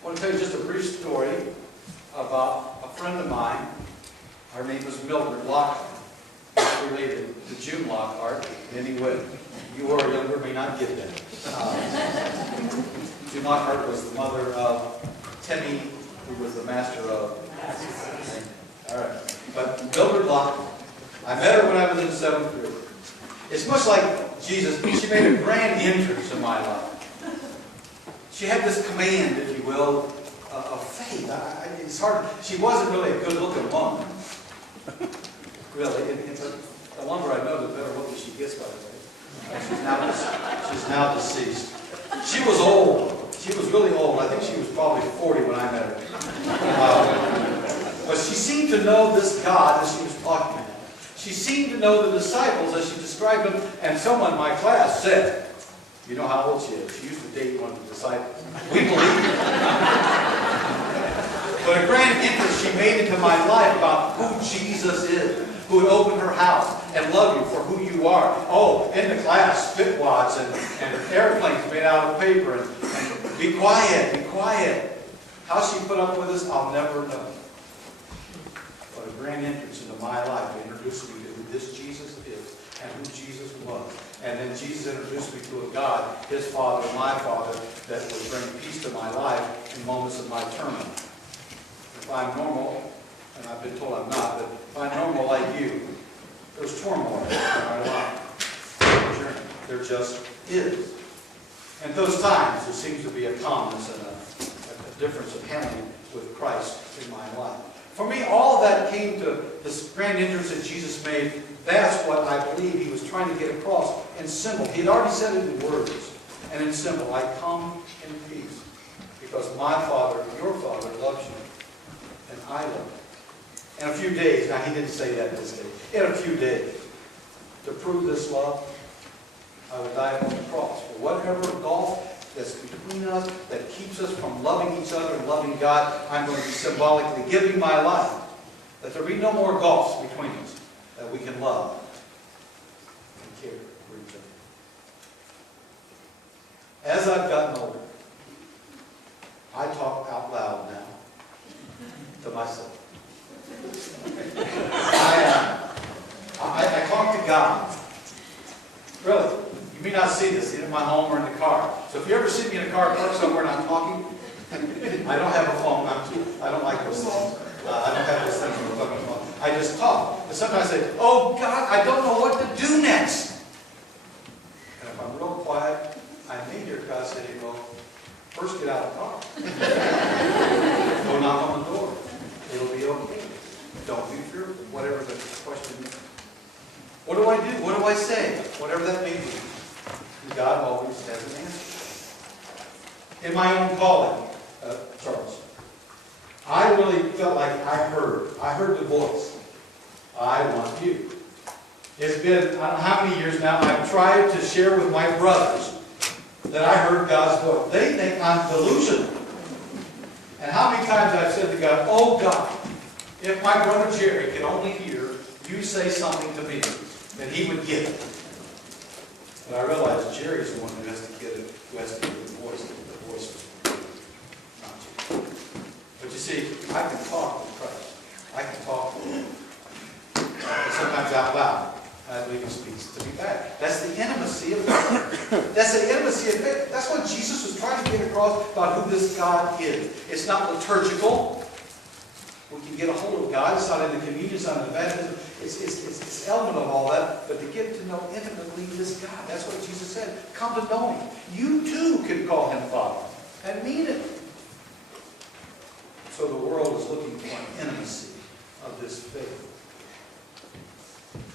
I want to tell you just a brief story about a friend of mine. Her name was Mildred Lockhart. Not related to June Lockhart in any way. You who are younger may not get that. June Lockhart was the mother of Timmy, who was the master of... All right. But Mildred Lockhart, I met her when I was in 7th grade. It's much like Jesus. She made a grand entrance in my life. She had this command, if you will, of faith. It's hard. She wasn't really a good-looking woman. Really. The longer I know, the better looking she gets, by the way. She's now deceased. She was old. She was really old. I think she was probably 40 when I met her. But she seemed to know this God as she was talking to him. She seemed to know the disciples as she described them. And someone in my class said, you know how old she is. She used to date one of the disciples. We believe it. But a grand entrance she made into my life about who Jesus is, who would open her house and love you for who you are. Oh, in the class, spitwads and airplanes made out of paper and be quiet, be quiet. How she put up with us, I'll never know. But a grand entrance into my life to introduce me to who this Jesus is and who Jesus was. And then Jesus introduced me to a God, His Father, my Father, that would bring peace to my life in moments of my turmoil. If I'm normal, and I've been told I'm not, but if I'm normal like you, there's turmoil in our life. There just is. And those times, there seems to be a calmness and a difference of handling with Christ in my life. For me, all of that came to this grand entrance that Jesus made. That's what I believe He was trying to get across in symbol. He had already said it in words and in symbol. I come in peace because my Father, your Father, loves you and I love you. In a few days, now He didn't say that this day, in a few days, to prove this love, I will die on the cross. For whatever gulf that's between us, that keeps us from loving each other and loving God, I'm going to be symbolically giving my life, that there be no more gulfs between us, that we can love and care for each other. As I've gotten older, I talk out loud now to myself. I talk to God. Really. You may not see this either in my home or in the car. So if you ever see me in a car parked somewhere and I'm talking, I don't have a phone. I don't like those things. I don't have those things on the phone. I just talk. And sometimes I say, oh God, I don't know what to do next. And if I'm real quiet, I may hear God say, well, first get out of the car. Go knock on the door. It'll be okay. Don't be fearful, whatever the question is. What do I do? What do I say? Whatever that may be. God always has an answer. In my own calling, Charles, I really felt like I heard the voice. I want you. It's been, I don't know how many years now, I've tried to share with my brothers that I heard God's voice. They think I'm delusional. And how many times I've said to God, oh God, if my brother Jerry could only hear you say something to me, that he would get it. But I realize Jerry's the one who has to get it, who has to get the voice not you. But you see, I can talk with Christ. I can talk with Him. Sometimes out loud. I believe He speaks to me back. That's the intimacy of God. That's the intimacy of faith. That's what Jesus was trying to get across about who this God is. It's not liturgical. We can get a hold of God. It's not in the communion, it's not in the baptism. It's element of all that. But to get to know intimately this God, that's what Jesus said. Come to know Him. You too can call Him Father and mean it. So the world is looking for an intimacy of this faith.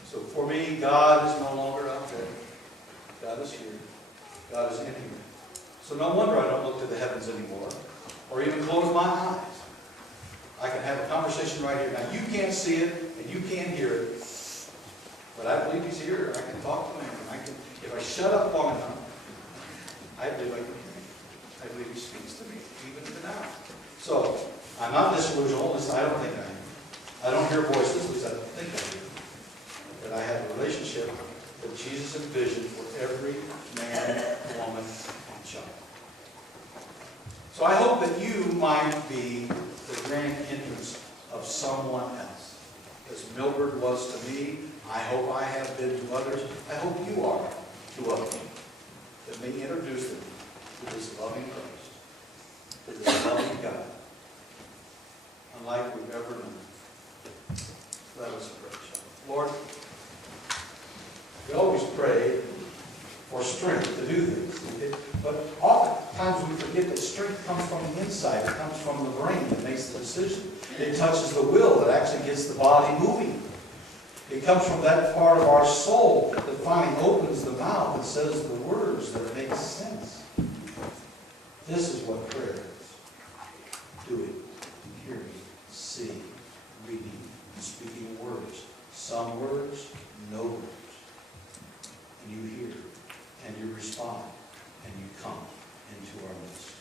So for me, God is no longer out there. God is here. God is in here. So no wonder I don't look to the heavens anymore, or even close my eyes. I can have a conversation right here. Now, you can't see it, and you can't hear it, but I believe He's here. I can talk to Him. If I shut up long enough, I believe I can hear Him. I believe He speaks to me, even to now. So, I'm not disillusional. At least I don't think I am. I don't hear voices. At least I don't think I do. But I have a relationship that Jesus envisioned for every man, woman, and child. So I hope that you might be the grand entrance of someone else. As Milbert was to me, I hope I have been to others. I hope you are to others. That may introduce them to this loving Christ, to this loving God, unlike we've ever known. Let us pray. Lord, we always pray for strength to do things. But oftentimes we forget that strength comes from the inside. It comes from the brain that makes the decision. It touches the will that actually gets the body moving. It comes from that part of our soul that finally opens the mouth and says the words that make sense. This is what prayer is. Doing, hearing, seeing, reading, speaking words. Some words, no words. And you hear, and you respond, and you come into our midst.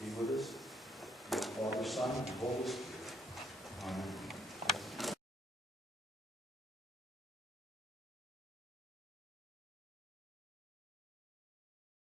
Be with us. In the Father, Son, and Holy Spirit. Amen.